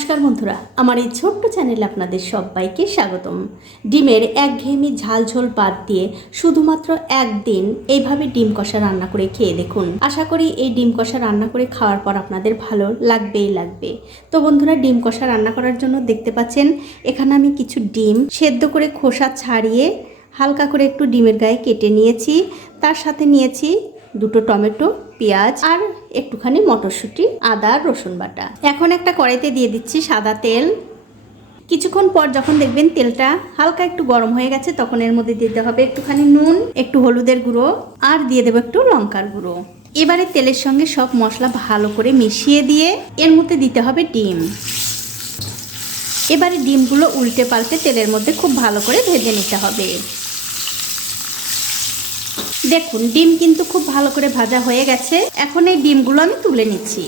নমস্কার বন্ধুরা, আমার এই ছোট্ট চ্যানেলে আপনাদের সবাইকে স্বাগতম। ডিমের একঘেয়েমি ঝাল ঝোল বাদ দিয়ে শুধুমাত্র একদিন এইভাবে ডিম কষা রান্না করে খেয়ে দেখুন। আশা করি এই ডিম কষা রান্না করে খাওয়ার পর আপনাদের ভালো লাগবেই লাগবে। তো বন্ধুরা, ডিম কষা রান্না করার জন্য দেখতে পাচ্ছেন এখানে আমি কিছু ডিম সেদ্ধ করে খোসা ছাড়িয়ে হালকা করে একটু ডিমের গায়ে কেটে নিয়েছি। তার সাথে নিয়েছি দুটো টমেটো, পেঁয়াজ আর একটুখানি মটরশুঁটি, আদা, রসুন বাটা। এখন একটা কড়াইতে দিয়ে দিচ্ছি সাদা তেল। কিছুক্ষণ পর যখন দেখবেন তেলটা হালকা একটু গরম হয়ে গেছে, তখন এর মধ্যে দিতে হবে একটুখানি নুন, একটু হলুদের গুঁড়ো আর দিয়ে দেবো একটু লঙ্কার গুঁড়ো। এবারে তেলের সঙ্গে সব মশলা ভালো করে মিশিয়ে দিয়ে এর মধ্যে দিতে হবে ডিম। এবারে ডিমগুলো উল্টে পাল্টে তেলের মধ্যে খুব ভালো করে ভেজে নিতে হবে। দেখুন, ডিম কিন্তু খুব ভালো করে ভাজা হয়ে গেছে। এখন এই ডিমগুলো আমি তুলে নিচ্ছি।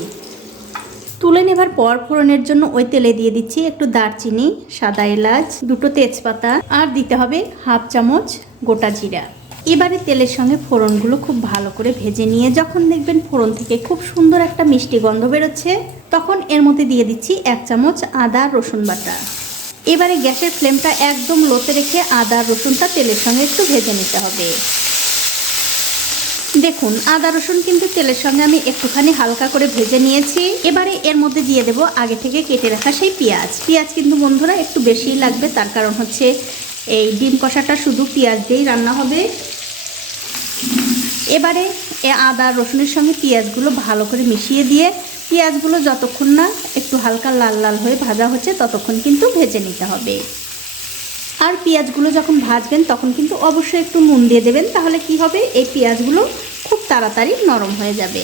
তুলে নেবার পর ফোড়নের জন্য ওই তেলে দিয়ে দিচ্ছি একটু দারচিনি, সাদা এলাচ, দুটো তেজপাতা আর দিতে হবে হাফ চামচ গোটা জিরা। এবারে তেলের সঙ্গে ফোড়নগুলো খুব ভালো করে ভেজে নিয়ে যখন দেখবেন ফোড়ন থেকে খুব সুন্দর একটা মিষ্টি গন্ধ বেরোচ্ছে, তখন এর মধ্যে দিয়ে দিচ্ছি 1 চামচ আদা রসুন বাটা। এবারে গ্যাসের ফ্লেমটা একদম লোতে রেখে আদা রসুনটা তেলের সঙ্গে একটু ভেজে নিতে হবে। দেখুন, আদা রসুন কিন্তু তেলের সঙ্গে আমি একটুখানি হালকা করে ভেজে নিয়েছি। এবারে এর মধ্যে দিয়ে দেব আগে থেকে কেটে রাখা সেই পেঁয়াজ। পেঁয়াজ কিন্তু বন্ধুরা একটু বেশিই লাগবে, তার কারণ হচ্ছে এই ডিম কষাটা শুধু পেঁয়াজ দিয়েই রান্না হবে। এবারে আদা রসুনের সঙ্গে পেঁয়াজগুলো ভালো করে মিশিয়ে দিয়ে পেঁয়াজগুলো যতক্ষণ না একটু হালকা লাল লাল হয়ে ভাজা হচ্ছে ততক্ষণ কিন্তু ভেজে নিতে হবে। আর পেঁয়াজগুলো যখন ভাজবেন তখন কিন্তু অবশ্যই একটু নুন দিয়ে দেবেন, তাহলে কি হবে, এই পেঁয়াজগুলো খুব তাড়াতাড়ি নরম হয়ে যাবে।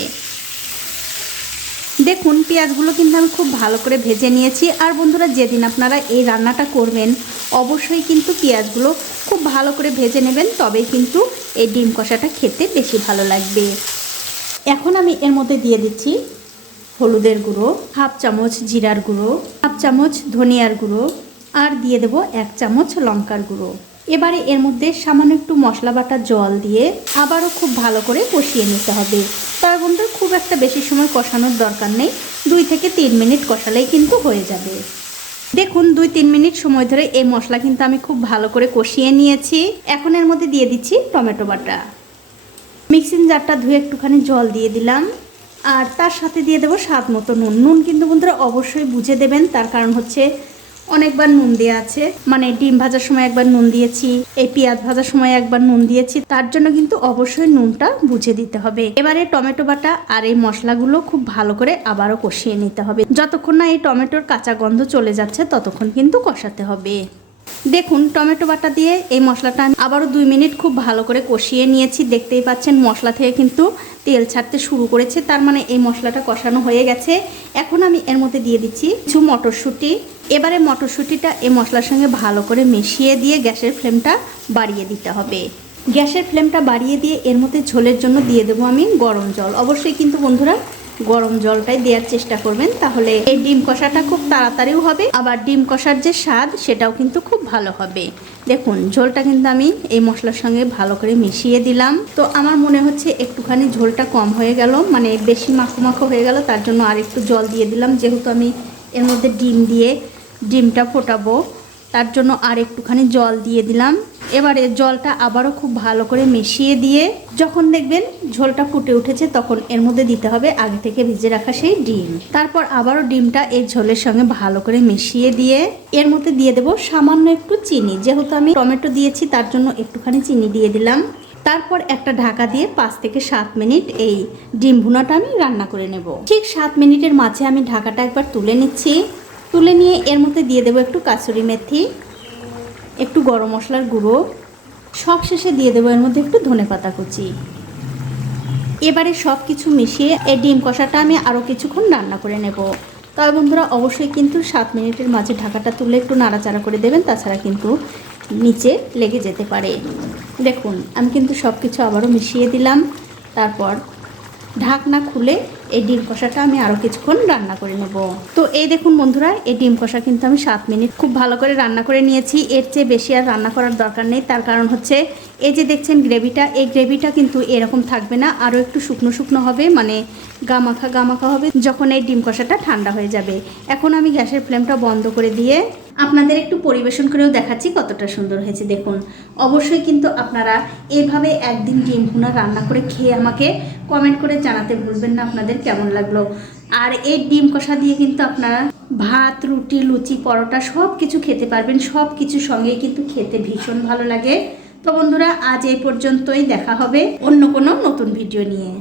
দেখুন, পেঁয়াজগুলো কিন্তু আমি খুব ভালো করে ভেজে নিয়েছি। আর বন্ধুরা, যেদিন আপনারা এই রান্নাটা করবেন অবশ্যই কিন্তু পেঁয়াজগুলো খুব ভালো করে ভেজে নেবেন, তবেই কিন্তু এই ডিম কষাটা খেতে বেশি ভালো লাগবে। এখন আমি এর মধ্যে দিয়ে দিচ্ছি হলুদের গুঁড়ো, হাফ চামচ জিরার গুঁড়ো, হাফ চামচ ধনিয়ার গুঁড়ো আর দিয়ে দেব 1 চামচ লঙ্কার গুঁড়ো। এবারে এর মধ্যে সামান্য একটু মশলা বাটা জল দিয়ে আবারও খুব ভালো করে কষিয়ে নিতে হবে। তার বন্ধু খুব একটা বেশি সময় কষানোর দরকার নেই, 2 থেকে 3 মিনিট কষালেই কিন্তু হয়ে যাবে। দেখুন, 2-3 মিনিট সময় ধরে এই মশলা কিন্তু আমি খুব ভালো করে কষিয়ে নিয়েছি। এখন এর মধ্যে দিয়ে দিচ্ছি টমেটো বাটা। মিক্সিং জারটা ধুয়ে একটুখানি জল দিয়ে দিলাম আর তার সাথে দিয়ে দেবো স্বাদ মতো নুন। নুন কিন্তু বন্ধুরা অবশ্যই বুঝে দেবেন, তার কারণ হচ্ছে অনেকবার নুন দেওয়া আছে, মানে ডিম ভাজার সময় একবার নুন দিয়েছি, এই পেঁয়াজ ভাজার সময় একবার নুন দিয়েছি, তার জন্য কিন্তু অবশ্যই নুনটা বুঝে দিতে হবে। এবারে টমেটো বাটা আর এই মশলাগুলো খুব ভালো করে আবারও কষিয়ে নিতে হবে। যতক্ষণ না এই টমেটোর কাঁচা গন্ধ চলে যাচ্ছে ততক্ষণ কিন্তু কষাতে হবে। দেখুন, টমেটো বাটা দিয়ে এই মশলাটা আমি আবারও 2 মিনিট খুব ভালো করে কষিয়ে নিয়েছি। দেখতেই পাচ্ছেন মশলা থেকে কিন্তু তেল ছাড়তে শুরু করেছে, তার মানে এই মশলাটা কষানো হয়ে গেছে। এখন আমি এর মধ্যে দিয়ে দিচ্ছি কিছু মটরশুঁটি। এবারে মটরশুঁটিটা এই মশলার সঙ্গে ভালো করে মিশিয়ে দিয়ে গ্যাসের ফ্লেমটা বাড়িয়ে দিতে হবে। গ্যাসের ফ্লেমটা বাড়িয়ে দিয়ে এর মধ্যে ঝোলের জন্য দিয়ে দেবো আমি গরম জল। অবশ্যই কিন্তু বন্ধুরা গরম জলটাই দেওয়ার চেষ্টা করবেন, তাহলে এই ডিম কষাটা খুব তাড়াতাড়িও হবে, আবার ডিম কষার যে স্বাদ সেটাও কিন্তু খুব ভালো হবে। দেখুন, ঝোলটা কিন্তু আমি এই মশলার সঙ্গে ভালো করে মিশিয়ে দিলাম। তো আমার মনে হচ্ছে একটুখানি ঝোলটা কম হয়ে গেল, মানে বেশি মাখো মাখো হয়ে গেল, তার জন্য আর একটু জল দিয়ে দিলাম। যেহেতু আমি এর মধ্যে ডিম দিয়ে ডিমটা ফোটাবো, তার জন্য আর একটুখানি জল দিয়ে দিলাম। এবারে জলটা আবারও খুব ভালো করে মিশিয়ে দিয়ে যখন দেখবেন ঝোলটা ফুটে উঠেছে তখন এর মধ্যে দিতে হবে আগে থেকে ভিজে রাখা সেই ডিম। তারপর আবারও ডিমটা এই ঝোলের সঙ্গে ভালো করে মিশিয়ে দিয়ে এর মধ্যে দিয়ে দেবো সামান্য একটু চিনি। যেহেতু আমি টমেটো দিয়েছি তার জন্য একটুখানি চিনি দিয়ে দিলাম। তারপর একটা ঢাকা দিয়ে 5 থেকে 7 মিনিট এই ডিম ভুনাটা আমি রান্না করে নেব। ঠিক 7 মিনিটের মাঝে আমি ঢাকাটা একবার তুলে নিচ্ছি। তুলে নিয়ে এর মধ্যে দিয়ে দেবো একটু কাসুরি মেথি, একটু গরম মশলার গুঁড়ো, সব শেষে দিয়ে দেবো এর মধ্যে একটু ধনেপাতা কুচি। এবারে সব কিছু মিশিয়ে এই ডিম কষাটা আমি আরও কিছুক্ষণ রান্না করে নেব। তবে বন্ধুরা অবশ্যই কিন্তু 7 মিনিটের মাঝে ঢাকাটা তুলে একটু নাড়াচাড়া করে দেবেন, তাছাড়া কিন্তু নিচে লেগে যেতে পারে। দেখুন, আমি কিন্তু সব কিছু আবারও মিশিয়ে দিলাম। তারপর ঢাকনা খুলে এই ডিম কষাটা আমি আরও কিছুক্ষণ রান্না করে নেব। তো এই দেখুন বন্ধুরা, এই ডিম কষা কিন্তু আমি 7 মিনিট খুব ভালো করে রান্না করে নিয়েছি। এর চেয়ে বেশি আর রান্না করার দরকার নেই, তার কারণ হচ্ছে এই যে দেখছেন গ্রেভিটা, এই গ্রেভিটা কিন্তু এরকম থাকবে না, আরও একটু শুকনো শুকনো হবে, মানে গামাখা গামাখা হবে যখন এই ডিম কষাটা ঠান্ডা হয়ে যাবে। এখন আমি গ্যাসের ফ্লেমটা বন্ধ করে দিয়ে আপনাদের একটু পরিবেশন করেও দেখাচ্ছি কতটা সুন্দর হয়েছে। দেখুন, অবশ্যই কিন্তু আপনারা এইভাবে একদিন ডিম ভুনা রান্না করে খেয়ে আমাকে কমেন্ট করে জানাতে ভুলবেন না আপনাদের কেমন লাগলো। আর এই ডিম কষা দিয়ে কিন্তু আপনারা ভাত, রুটি, লুচি, পরোটা সব কিছু খেতে পারবেন, সব কিছুর সঙ্গেই কিন্তু খেতে ভীষণ ভালো লাগে। তো বন্ধুরা, আজ এই পর্যন্তই, দেখা হবে অন্য কোনো নতুন ভিডিও নিয়ে।